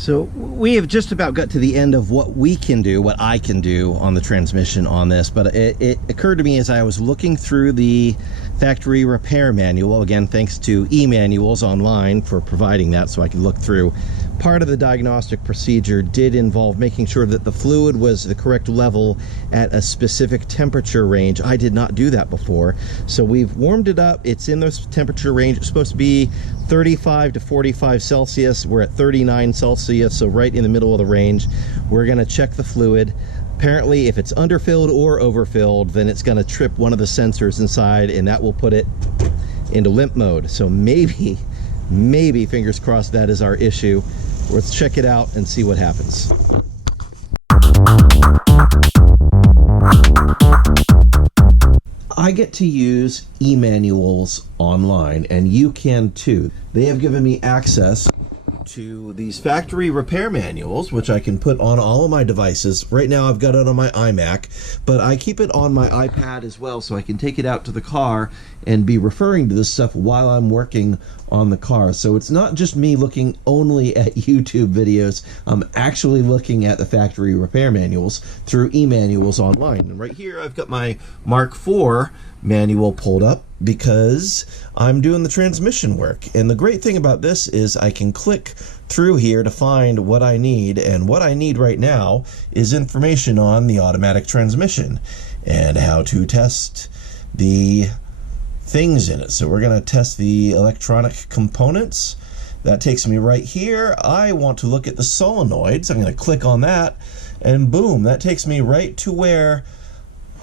So we have just about got to the end of what we can do, what I can do on the transmission on this, but it occurred to me as I was looking through the factory repair manual, again thanks to e-manuals online for providing that so I could look through. Part of the diagnostic procedure did involve making sure that the fluid was the correct level at a specific temperature range. I did not do that before, so we've warmed it up. It's in this temperature range. It's supposed to be 35 to 45 Celsius. We're at 39 Celsius, so right in the middle of the range. We're going to check the fluid. Apparently, if it's underfilled or overfilled, then it's going to trip one of the sensors inside, and that will put it into limp mode. So maybe, fingers crossed, that is our issue. Let's check it out and see what happens. I get to use e-manuals online, and you can too. They have given me access to these factory repair manuals, which I can put on all of my devices. Right now I've got it on my iMac, but I keep it on my iPad as well, so I can take it out to the car and be referring to this stuff while I'm working on the car. So it's not just me looking only at YouTube videos. I'm actually looking at the factory repair manuals through e-manuals online. And right here I've got my Mk4 manual pulled up because I'm doing the transmission work. And the great thing about this is I can click through here to find what I need, and what I need right now is information on the automatic transmission and how to test the things in it. So we're going to test the electronic components. That takes me right here. I want to look at the solenoids. I'm going to click on that, and boom, that takes me right to where,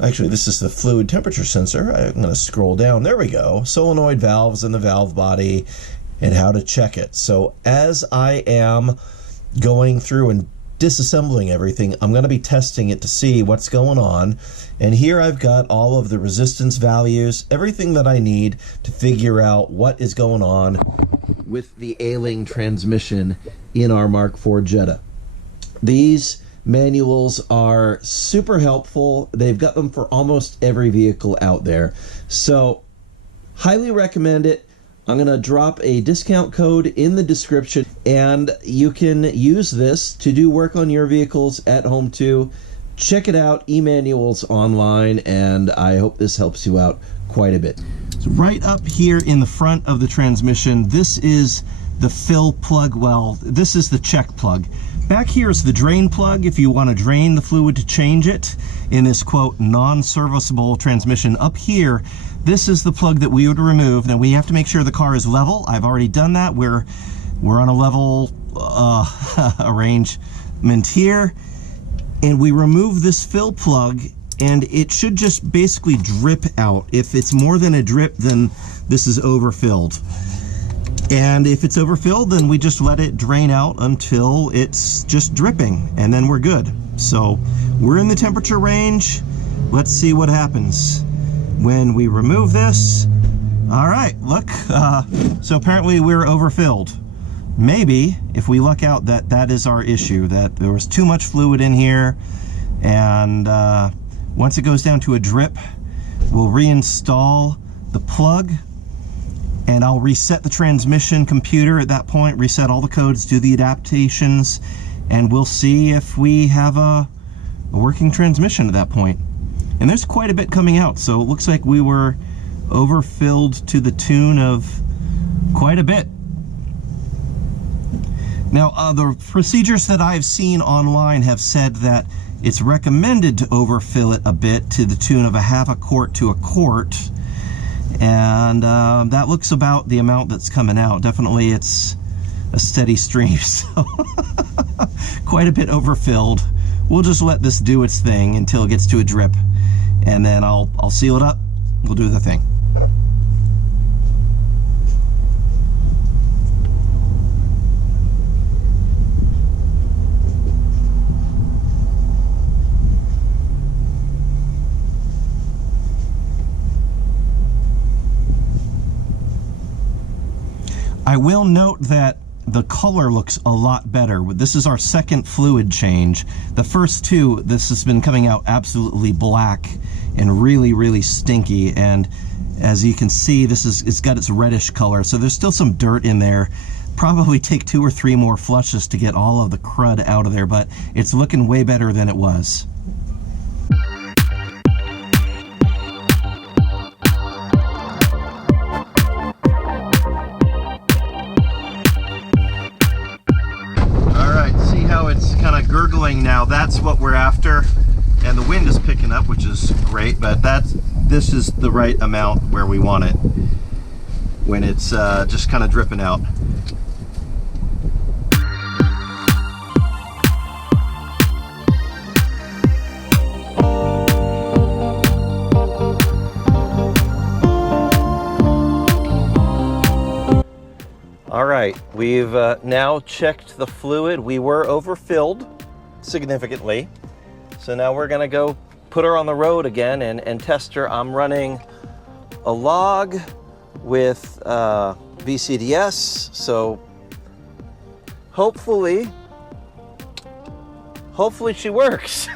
actually this is the fluid temperature sensor. I'm going to scroll down. There we go. Solenoid valves and the valve body and how to check it. So as I am going through and disassembling everything, I'm going to be testing it to see what's going on. And here I've got all of the resistance values, everything that I need to figure out what is going on with the ailing transmission in our Mk4 Jetta. These manuals are super helpful. They've got them for almost every vehicle out there. So highly recommend it. I'm going to drop a discount code in the description, and you can use this to do work on your vehicles at home too. Check it out, e-manuals online, and I hope this helps you out quite a bit. So right up here in the front of the transmission, this is the fill plug. Well, this is the check plug. Back here is the drain plug if you want to drain the fluid to change it in this, quote, non-serviceable transmission. Up here, this is the plug that we would remove. Now we have to make sure the car is level. I've already done that. We're on a level arrangement here. And we remove this fill plug, and it should just basically drip out. If it's more than a drip, then this is overfilled. And if it's overfilled, then we just let it drain out until it's just dripping, and then we're good. So we're in the temperature range. Let's see what happens when we remove this. All right, look, so apparently we're overfilled. Maybe, if we luck out, that is our issue, that there was too much fluid in here, and once it goes down to a drip, we'll reinstall the plug, and I'll reset the transmission computer at that point, reset all the codes, do the adaptations, and we'll see if we have a working transmission at that point. And there's quite a bit coming out, so it looks like we were overfilled to the tune of quite a bit. Now, the procedures that I've seen online have said that it's recommended to overfill it a bit to the tune of a half a quart to a quart, and that looks about the amount that's coming out. Definitely it's a steady stream, so quite a bit overfilled. We'll just let this do its thing until it gets to a drip, and then I'll seal it up. We'll do the thing. I will note that the color looks a lot better. This is our second fluid change. The first two, this has been coming out absolutely black and really, really stinky. And as you can see, it's got its reddish color. So there's still some dirt in there. probably take 2 or 3 more flushes to get all of the crud out of there, but it's looking way better than it was. It's kind of gurgling now. That's what we're after, and the wind is picking up, which is great, but this is the right amount where we want it when it's just kind of dripping out. All right, we've now checked the fluid. We were overfilled significantly. So now we're gonna go put her on the road again and test her. I'm running a log with VCDS, so hopefully she works.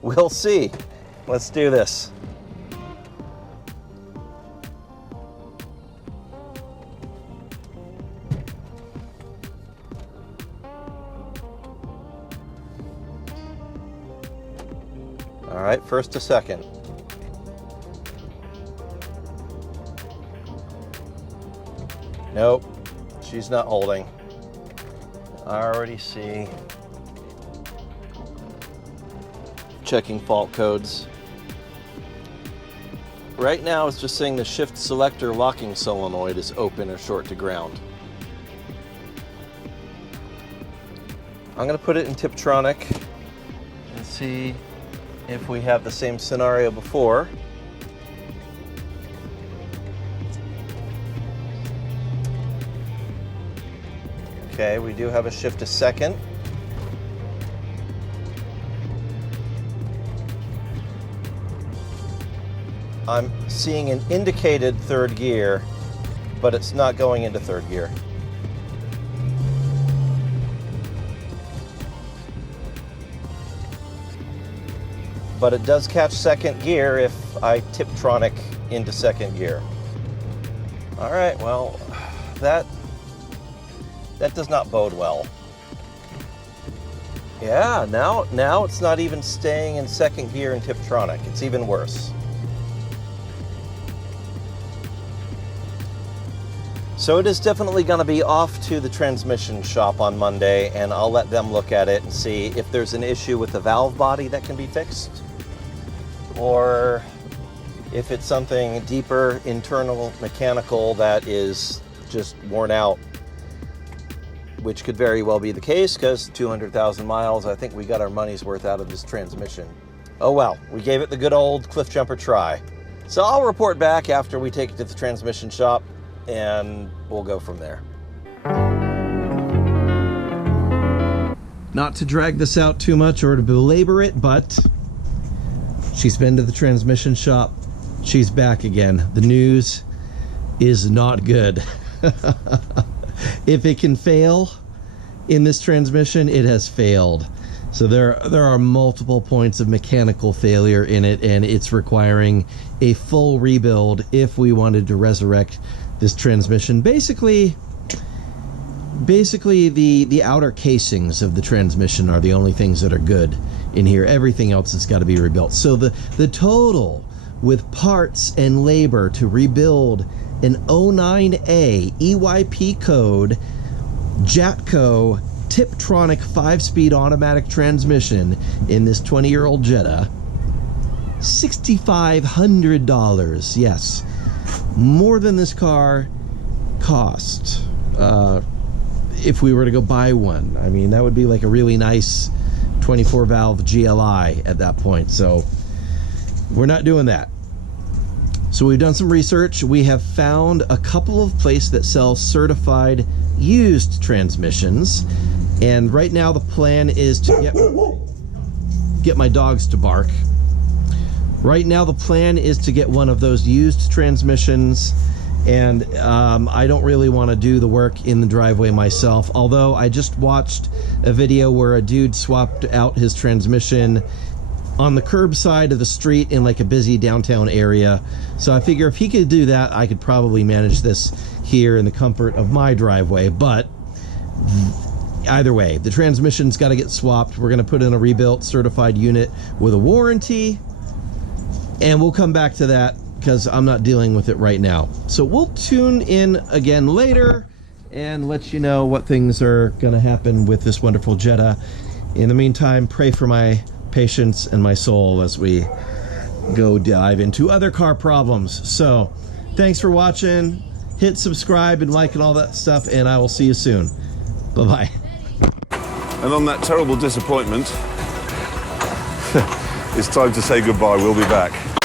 We'll see. Let's do this. All right, first to second. Nope, she's not holding. I already see. Checking fault codes. Right now it's just saying the shift selector locking solenoid is open or short to ground. I'm gonna put it in Tiptronic and see if we have the same scenario before. Okay, we do have a shift to second. I'm seeing an indicated third gear, but it's not going into third gear. But it does catch second gear if I Tiptronic into second gear. All right, well, that does not bode well. Yeah, now it's not even staying in second gear in Tiptronic. It's even worse. So it is definitely going to be off to the transmission shop on Monday, and I'll let them look at it and see if there's an issue with the valve body that can be fixed, or if it's something deeper, internal mechanical that is just worn out, which could very well be the case because 200,000 miles, I think we got our money's worth out of this transmission. Oh well, we gave it the good old cliff jumper try. So I'll report back after we take it to the transmission shop and we'll go from there. Not to drag this out too much or to belabor it, but she's been to the transmission shop. She's back again. The news is not good. If it can fail in this transmission, it has failed. So there are multiple points of mechanical failure in it, and it's requiring a full rebuild if we wanted to resurrect this transmission. Basically the outer casings of the transmission are the only things that are good in here. Everything else has got to be rebuilt. So the total with parts and labor to rebuild an 09A EYP code Jatco Tiptronic 5-speed automatic transmission in this 20-year-old Jetta, $6,500. Yes, more than this car cost if we were to go buy one. I mean, that would be like a really nice 24 valve GLI at that point. So we're not doing that. So we've done some research. We have found a couple of places that sell certified used transmissions, and right now the plan is to get my dogs to bark. Right now the plan is to get one of those used transmissions, and I don't really want to do the work in the driveway myself, although I just watched a video where a dude swapped out his transmission on the curb side of the street in like a busy downtown area. So I figure if he could do that, I could probably manage this here in the comfort of my driveway. But either way, the transmission's got to get swapped. We're going to put in a rebuilt certified unit with a warranty, and we'll come back to that because I'm not dealing with it right now. So we'll tune in again later and let you know what things are going to happen with this wonderful Jetta. In the meantime, pray for my patience and my soul as we go dive into other car problems. So thanks for watching. Hit subscribe and like and all that stuff, and I will see you soon. Bye-bye. And on that terrible disappointment, it's time to say goodbye. We'll be back.